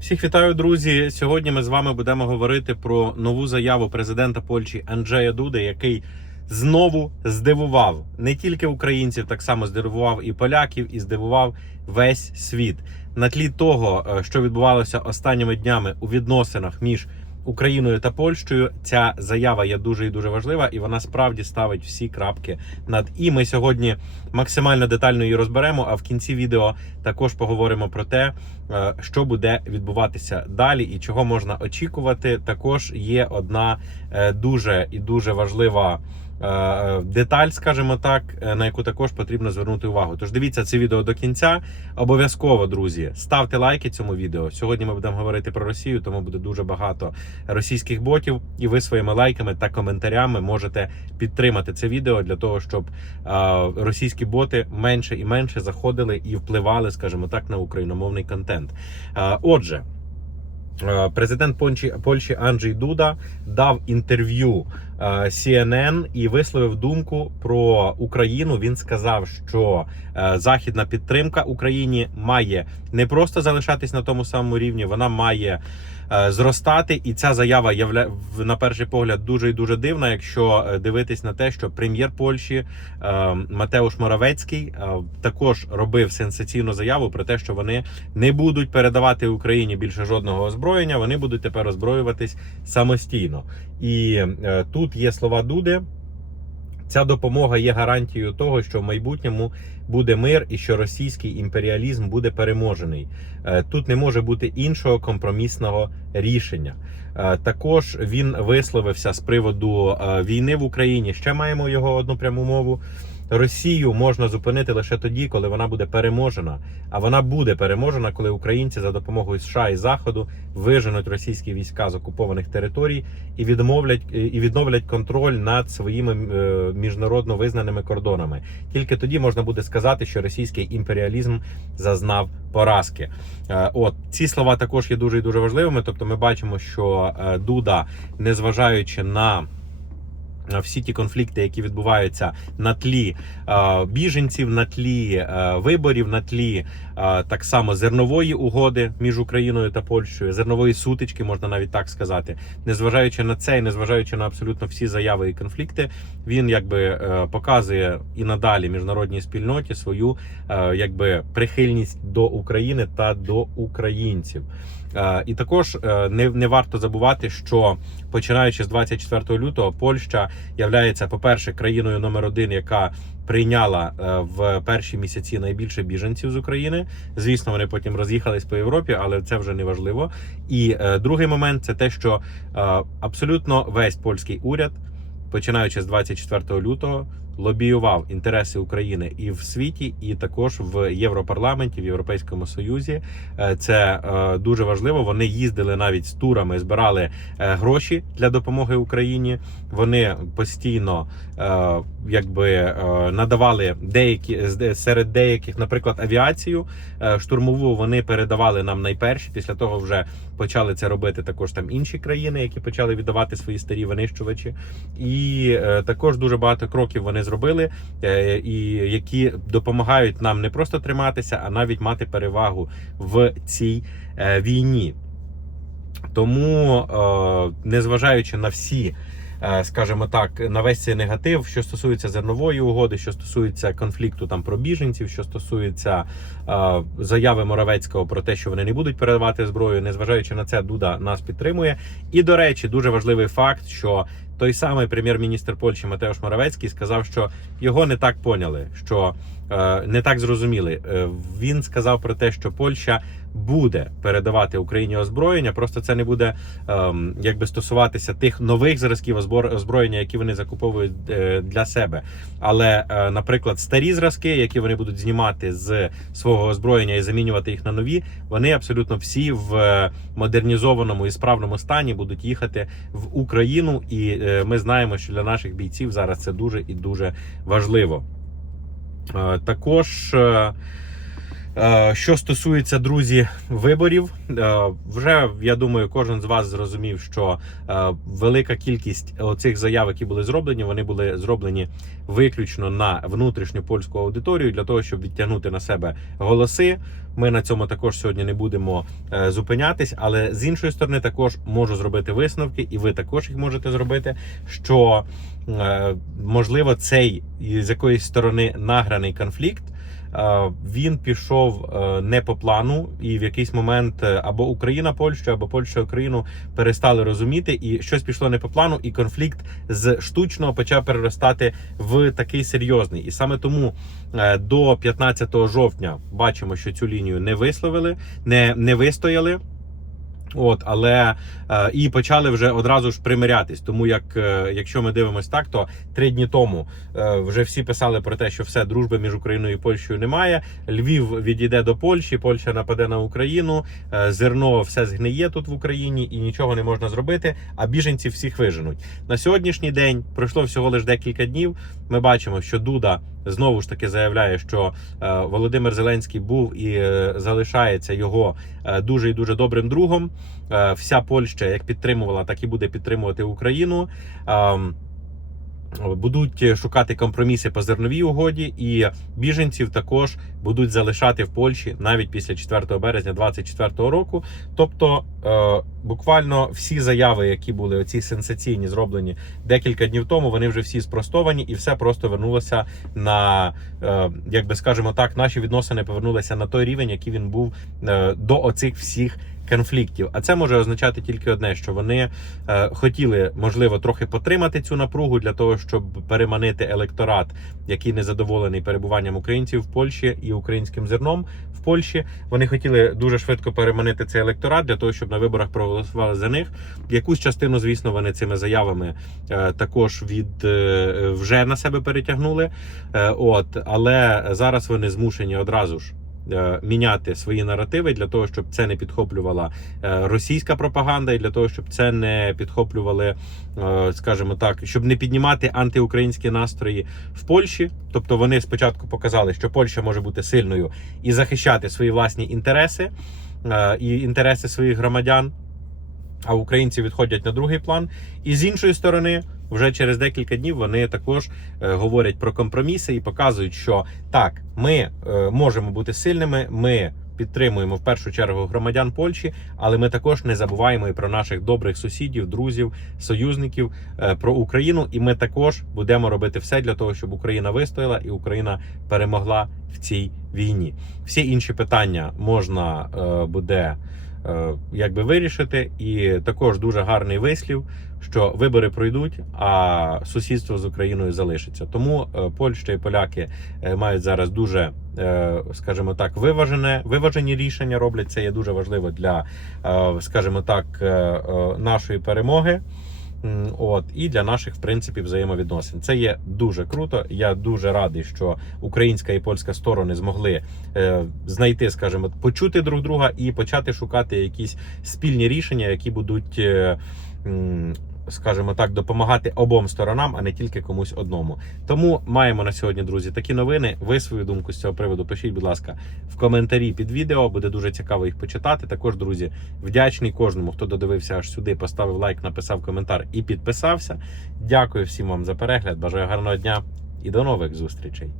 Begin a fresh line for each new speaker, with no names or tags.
Всіх вітаю, друзі. Сьогодні ми з вами будемо говорити про нову заяву президента Польщі Анджея Дуди, який знову здивував не тільки українців, так само здивував і поляків, і здивував весь світ. На тлі того, е, що відбувалося останніми днями у відносинах між Україною та Польщею, ця заява є дуже і дуже важлива, і вона справді ставить всі крапки над і. Ми сьогодні максимально детально її розберемо. А в кінці відео також поговоримо про те, е, що буде відбуватися далі і чого можна очікувати. Також є одна е, дуже і дуже важлива. Е, Деталь, скажімо так, е, на яку також потрібно звернути увагу. Тож дивіться це відео до кінця. Обов'язково, друзі, ставте лайки цьому відео. Сьогодні ми будемо говорити про Росію, тому буде дуже багато російських ботів. І ви своїми лайками та коментарями можете підтримати це відео для того, щоб е, російські боти менше і менше заходили і впливали, скажімо так, на україномовний контент. Е, Отже. Е, Президент Польщі, Анджей Дуда дав інтерв'ю е, CNN і висловив думку про Україну. Він сказав, що е, західна підтримка Україні має не просто залишатись на тому самому рівні, вона має зростати. І ця заява явля на перший погляд дуже і дуже дивна, якщо е, дивитись на те, що прем'єр Польщі е, Матеуш Моравецький е, також робив сенсаційну заяву про те, що вони не будуть передавати Україні більше жодного озброєння. Вони будуть тепер озброюватись самостійно. І е, тут є слова Дуди. Ця допомога є гарантією того, що в майбутньому буде мир і що російський імперіалізм буде переможений. Е, Тут не може бути іншого компромісного рішення. Е, Також він висловився з приводу е, війни в Україні. Ще маємо його одну пряму мову. Росію можна зупинити лише тоді, коли вона буде переможена. А вона буде переможена, коли українці за допомогою США і Заходу виженуть російські війська з окупованих територій і відмовлять і відновлять контроль над своїми е, міжнародно визнаними кордонами. Тільки тоді можна буде сказати, що російський імперіалізм зазнав поразки. Е, От ці слова також є дуже і дуже важливими. Тобто, ми бачимо, що е, Дуда, незважаючи на е, всі ті конфлікти, які відбуваються на тлі е, біженців, на тлі е, виборів, на тлі е, так само зернової угоди між Україною та Польщею, зернової сутички, можна навіть так сказати. Незважаючи на це, і незважаючи на абсолютно всі заяви і конфлікти, він якби е, показує і надалі міжнародній спільноті свою е, якби прихильність до України та до українців. Е, І також е, не, не варто забувати, що починаючи з 24 лютого, Польща являється, по-перше, країною номер один, яка прийняла е, в перші місяці найбільше біженців з України. Звісно, вони потім роз'їхались по Європі, але це вже не важливо. І другий момент це те, що абсолютно весь польський уряд, починаючи з 24 лютого, лобіював інтереси України і в світі, і також в Європарламенті, в Європейському Союзі. Е, Це е, дуже важливо. Вони їздили навіть з турами, збирали е, гроші для допомоги Україні. Вони постійно якби надавали деякі серед деяких, наприклад, авіацію штурмову. Вони передавали нам найперші. Після того вже почали це робити також там інші країни, які почали віддавати свої старі винищувачі. І також дуже багато кроків вони зробили, е, і які допомагають нам не просто триматися, а навіть мати перевагу в цій е, війні. Тому, е, незважаючи на всі, скажімо так, на весь цей негатив, що стосується зернової угоди, що стосується конфлікту там про біженців, що стосується е, заяви Моравецького про те, що вони не будуть передавати зброю, незважаючи на це, Дуда нас підтримує. І до речі, дуже важливий факт, що той самий прем'єр-міністр Польщі Матеуш Моравецький сказав, що його не так поняли, що е, не так зрозуміли. Е, він сказав про те, що Польща буде передавати Україні озброєння. Просто це не буде ем, якби стосуватися тих нових зразків озброєння, які вони закуповують е, для себе. Але, е, наприклад, старі зразки, які вони будуть знімати з свого озброєння і замінювати їх на нові, вони абсолютно всі в е, модернізованому і справному стані будуть їхати в Україну. І е, ми знаємо, що для наших бійців зараз це дуже і дуже важливо. Е, Також. е, Що стосується друзі виборів, е, вже я думаю, кожен з вас зрозумів, що е, велика кількість оцих заяв, які були зроблені, вони були зроблені виключно на внутрішню польську аудиторію для того, щоб відтягнути на себе голоси. Ми на цьому також сьогодні не будемо е, зупинятись, але з іншої сторони, також можу зробити висновки, і ви також їх можете зробити. Що е, можливо цей з якоїсь сторони награний конфлікт. Е, Він пішов е, не по плану, і в якийсь момент е, або Україна Польщу, або Польща Україну перестали розуміти, і щось пішло не по плану, і конфлікт з штучного почав переростати в такий серйозний. І саме тому до 15 жовтня бачимо, що цю лінію не висловили, не, не вистояли. От, але е, і почали вже одразу ж примирятись. Тому як е, якщо ми дивимося так, то три дні тому е, вже всі писали про те, що все дружби між Україною і Польщею немає. Львів відійде до Польщі, Польща нападе на Україну, е, зерно все згниє тут в Україні і нічого не можна зробити. А біженці всіх виженуть на сьогоднішній день. Пройшло всього лише декілька днів. Ми бачимо, що Дуда знову ж таки заявляє, що е, Володимир Зеленський був і е, залишається його е, дуже і дуже добрим другом. Вся Польща як підтримувала, так і буде підтримувати Україну. Будуть шукати компроміси по зерновій угоді, і біженців також будуть залишати в Польщі навіть після 4 березня 2024 року. Тобто, е, буквально всі заяви, які були оці сенсаційні, зроблені декілька днів тому, вони вже всі спростовані, і все просто вернулося на, е, як би скажемо так, наші відносини повернулися на той рівень, який він був е, до оцих всіх конфліктів. А це може означати тільки одне, що вони е, хотіли, можливо, трохи потримати цю напругу для того, щоб переманити електорат, який не задоволений перебуванням українців в Польщі і українським зерном в Польщі. Вони хотіли дуже швидко переманити цей електорат для того, щоб на виборах проголосували за них. Якусь частину, звісно, вони цими заявами е, також від е, вже на себе перетягнули. От, але зараз вони змушені одразу ж. Е, Міняти свої наративи для того, щоб це не підхоплювала е, російська пропаганда, і для того, щоб це не підхоплювали, е, скажімо так, щоб не піднімати антиукраїнські настрої в Польщі. Тобто вони спочатку показали, що Польща може бути сильною і захищати свої власні інтереси і інтереси своїх громадян. А українці відходять на другий план. І з іншої сторони, вже через декілька днів вони також е, говорять про компроміси і показують, що так, ми е, можемо бути сильними. Ми підтримуємо в першу чергу громадян Польщі, але ми також не забуваємо і про наших добрих сусідів, друзів, союзників, е, про Україну. І ми також будемо робити все для того, щоб Україна вистояла і Україна перемогла в цій війні. Всі інші питання можна буде якби вирішити. І також дуже гарний вислів, що вибори пройдуть, а сусідство з Україною залишиться. Тому е, Польща і поляки е, мають зараз дуже, е, скажімо так, виважене, виважені рішення. Роблять це є дуже важливо для, е, скажімо так, е, е, нашої перемоги. От і для наших в принципі взаємовідносин це є дуже круто. Я дуже радий, що українська і польська сторони змогли е, знайти, скажімо, почути друг друга і почати шукати якісь спільні рішення, які будуть, е, скажімо так, допомагати обом сторонам, а не тільки комусь одному. Тому маємо на сьогодні, друзі, такі новини. Ви свою думку з цього приводу пишіть, будь ласка, в коментарі під відео. Буде дуже цікаво їх почитати. Також, друзі, вдячний кожному, хто додивився аж сюди, поставив лайк, написав коментар і підписався. Дякую всім вам за перегляд. Бажаю гарного дня і до нових зустрічей.